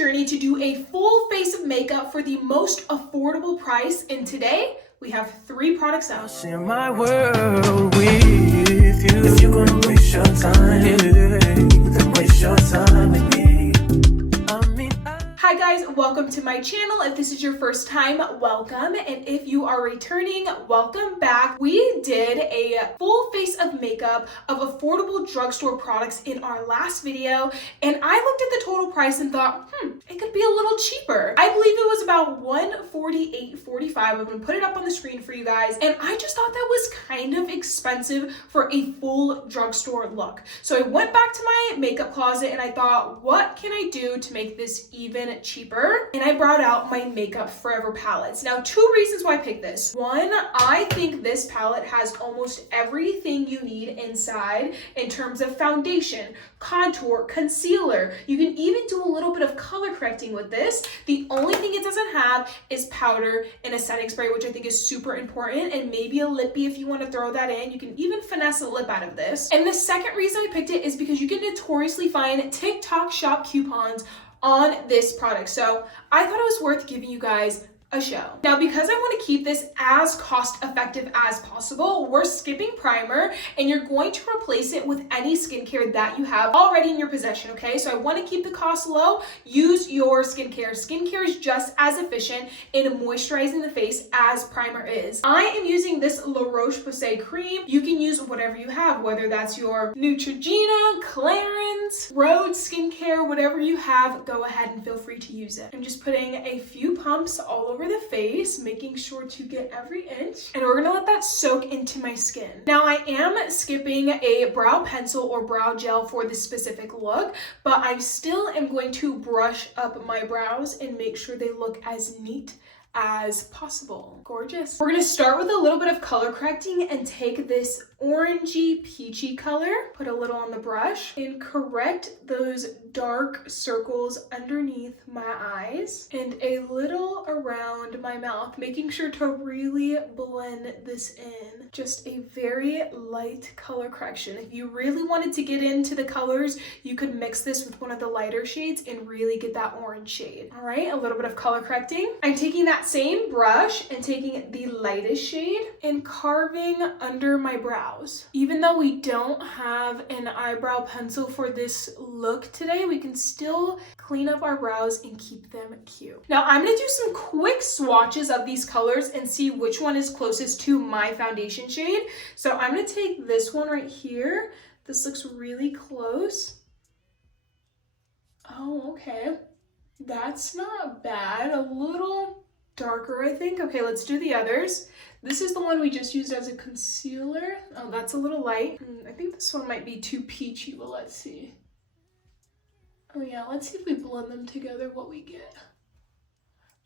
journey to do a full face of makeup for the most affordable price, and today we have 3 products out. I'll share my world with you. If you're gonna waste your time, then waste your time with me. Hi guys, welcome to my channel. If this is your first time, welcome. And if you are returning, welcome back. We did a full face of makeup of affordable drugstore products in our last video. And I looked at the total price and thought, it could be a little cheaper. I believe it was about $148.45. I'm gonna put it up on the screen for you guys. And I just thought that was kind of expensive for a full drugstore look. So I went back to my makeup closet and I thought, what can I do to make this even cheaper? And I brought out my Makeup Forever palettes. Now, 2 reasons why I picked this. 1, I think this palette has almost everything you need inside in terms of foundation, contour, concealer. You can even do a little bit of color correcting with this. The only thing it doesn't have is powder and a setting spray, which I think is super important, and maybe a lippy if you want to throw that in. You can even finesse a lip out of this. And the second reason I picked it is because you can notoriously find TikTok shop coupons on this product. So I thought it was worth giving you guys a show. Now, because I want to keep this as cost effective as possible, we're skipping primer and you're going to replace it with any skincare that you have already in your possession, okay? So I want to keep the cost low. Use your skincare. Skincare is just as efficient in moisturizing the face as primer is. I am using this Roche Posay cream. You can use whatever you have, whether that's your Neutrogena, Clarins, Rhodes skincare, whatever you have, go ahead and feel free to use it. I'm just putting a few pumps all over the face, making sure to get every inch, and we're gonna let that soak into my skin. Now, I am skipping a brow pencil or brow gel for this specific look, but I still am going to brush up my brows and make sure they look as neat as possible. Gorgeous. We're gonna start with a little bit of color correcting and take this orangey peachy color, put a little on the brush, and correct those dark circles underneath my eyes and a little around my mouth, making sure to really blend this in. Just a very light color correction. If you really wanted to get into the colors, you could mix this with one of the lighter shades and really get that orange shade. All right, a little bit of color correcting. I'm taking that same brush and taking the lightest shade and carving under my brows. Even though we don't have an eyebrow pencil for this look today, we can still clean up our brows and keep them cute. Now, I'm gonna do some quick swatches of these colors and see which one is closest to my foundation shade. So I'm gonna take this one right here. This looks really close. Oh, okay. That's not bad. A little darker, I think. Okay, let's do the others. This is the one we just used as a concealer. Oh, that's a little light. I think this one might be too peachy, but let's see. Oh yeah, let's see if we blend them together, what we get.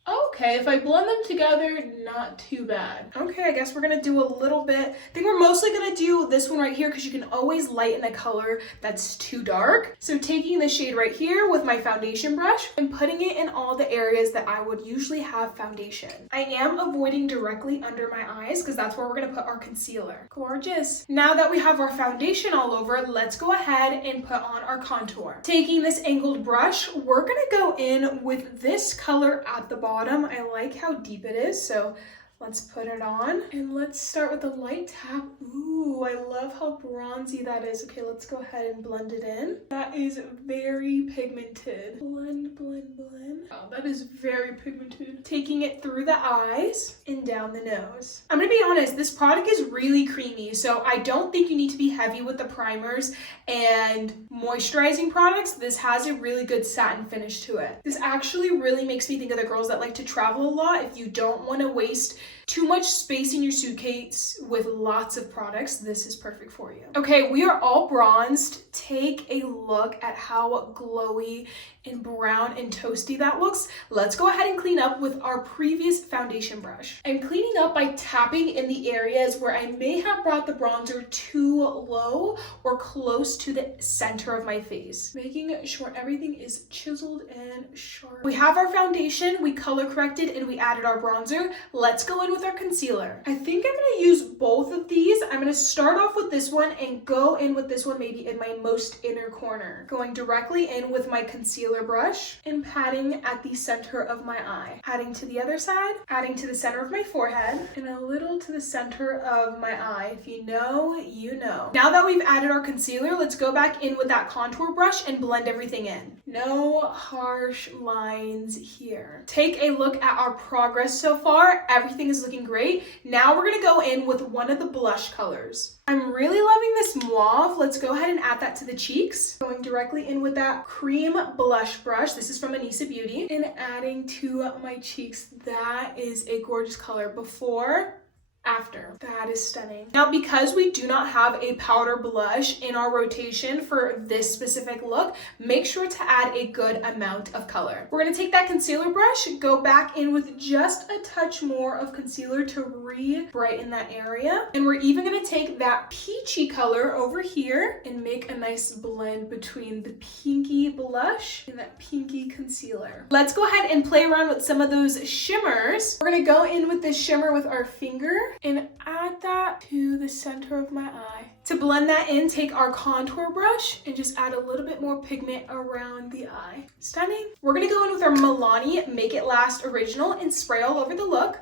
Okay, if I blend them together, not too bad. Okay, I guess we're gonna do a little bit. I think we're mostly gonna do this one right here because you can always lighten a color that's too dark. So taking the shade right here with my foundation brush and putting it in all the areas that I would usually have foundation. I am avoiding directly under my eyes because that's where we're gonna put our concealer. Gorgeous. Now that we have our foundation all over, let's go ahead and put on our contour. Taking this angled brush, we're gonna go in with this color at the bottom. I like how deep it is, so let's put it on. And let's start with a light tap. Ooh, I love how bronzy that is. Okay, let's go ahead and blend it in. That is very pigmented. Blend, blend, blend. Oh, that is very pigmented. Taking it through the eyes and down the nose. I'm gonna be honest, this product is really creamy, so I don't think you need to be heavy with the primers and moisturizing products. This has a really good satin finish to it. This actually really makes me think of the girls that like to travel a lot. If you don't want to waste too much space in your suitcase with lots of products, this is perfect for you. Okay, we are all bronzed. Take a look at how glowy and brown and toasty that looks. Let's go ahead and clean up with our previous foundation brush. I'm cleaning up by tapping in the areas where I may have brought the bronzer too low or close to the center of my face, making sure everything is chiseled and sharp. We have our foundation, we color corrected, and we added our bronzer. Let's go in with our concealer. I think I'm gonna use both of these. I'm gonna gonna start off with this one and go in with this one maybe in my most inner corner. Going directly in with my concealer brush and patting at the center of my eye. Adding to the other side, adding to the center of my forehead, and a little to the center of my eye. If you know, you know. Now that we've added our concealer, let's go back in with that contour brush and blend everything in. No harsh lines here. Take a look at our progress so far. Everything is looking great. Now we're gonna go in with one of the blush colors. I'm really loving this mauve. Let's go ahead and add that to the cheeks. Going directly in with that cream blush brush. This is from Huda Beauty. And adding to my cheeks. That is a gorgeous color. Before, after. That is stunning. Now, because we do not have a powder blush in our rotation for this specific look, make sure to add a good amount of color. We're gonna take that concealer brush, go back in with just a touch more of concealer to re-brighten that area. And we're even gonna take that peachy color over here and make a nice blend between the pinky blush and that pinky concealer. Let's go ahead and play around with some of those shimmers. We're gonna go in with this shimmer with our finger and add that to the center of my eye. To blend that in, take our contour brush and just add a little bit more pigment around the eye. Stunning. We're gonna go in with our Milani Make It Last Original and spray all over the look.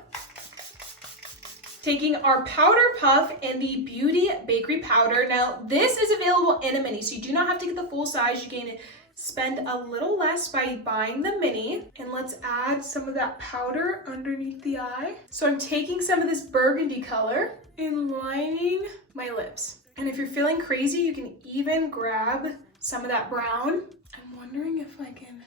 Taking our powder puff and the Beauty Bakerie powder. Now, this is available in a mini, so you do not have to get the full size. You can spend a little less by buying the mini. And let's add some of that powder underneath the eye. So I'm taking some of this burgundy color and lining my lips. And if you're feeling crazy, you can even grab some of that brown. I'm wondering if I can.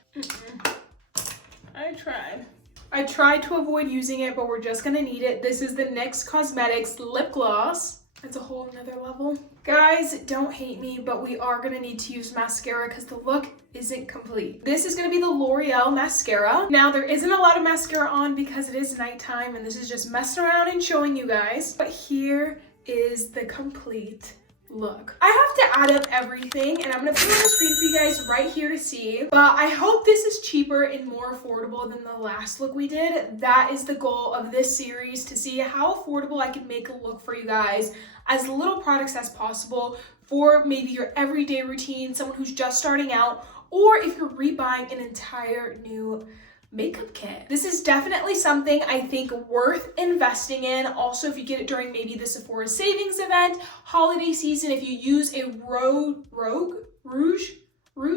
I tried to avoid using it, but we're just gonna need it. This is the NYX Cosmetics lip gloss. It's a whole nother level. Guys, don't hate me, but we are gonna need to use mascara because the look isn't complete. This is gonna be the L'Oreal mascara. Now, there isn't a lot of mascara on because it is nighttime and this is just messing around and showing you guys. But here is the complete look. I have to add up everything and I'm gonna put it on the screen for you guys right here to see. But I hope this is cheaper and more affordable than the last look we did. That is the goal of this series, to see how affordable I can make a look for you guys. As little products as possible for maybe your everyday routine, someone who's just starting out, or if you're rebuying an entire new makeup kit. This is definitely something I think worth investing in. Also, if you get it during maybe the Sephora savings event, holiday season, if you use a Sephora Rouge. I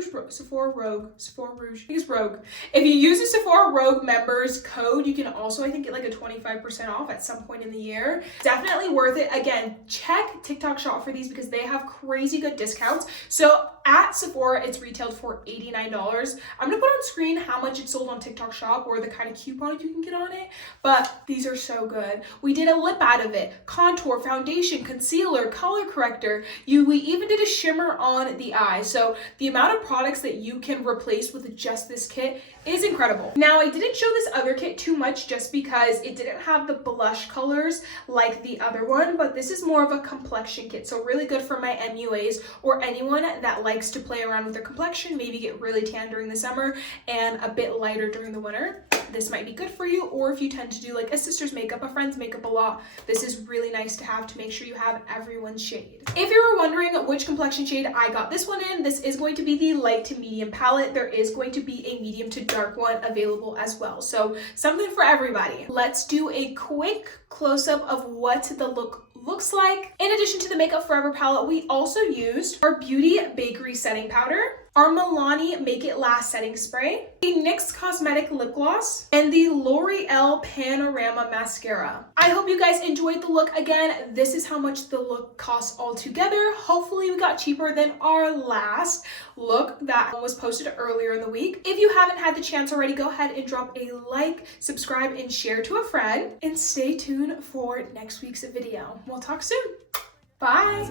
think it's Rogue. If you use a Sephora Rogue members code, you can also, I think, get like a 25% off at some point in the year. Definitely worth it. Again, check TikTok Shop for these because they have crazy good discounts. So at Sephora, it's retailed for $89. I'm gonna put on screen how much it's sold on TikTok Shop or the kind of coupon you can get on it, but these are so good. We did a lip out of it, contour, foundation, concealer, color corrector. We even did a shimmer on the eye. So the amount of products that you can replace with just this kit is incredible. Now, I didn't show this other kit too much just because it didn't have the blush colors like the other one, but this is more of a complexion kit. So really good for my MUAs or anyone that likes to play around with their complexion, maybe get really tan during the summer and a bit lighter during the winter. This might be good for you. Or if you tend to do like a sister's makeup, a friend's makeup a lot, this is really nice to have to make sure you have everyone's shade. If you were wondering which complexion shade I got this one in, this is going to be the light to medium palette. There is going to be a medium to dark one available as well. So something for everybody. Let's do a quick close-up of what the look looks like. In addition to the Makeup Forever palette, we also used our Beauty Bakerie setting powder, our Milani Make It Last setting spray, the NYX Cosmetic lip gloss, and the Loreal Panorama Mascara. I hope you guys enjoyed the look. Again, this is how much the look costs all together. Hopefully we got cheaper than our last look that was posted earlier in the week. If you haven't had the chance already, go ahead and drop a like, subscribe, and share to a friend, and stay tuned for next week's video. We'll talk soon. Bye.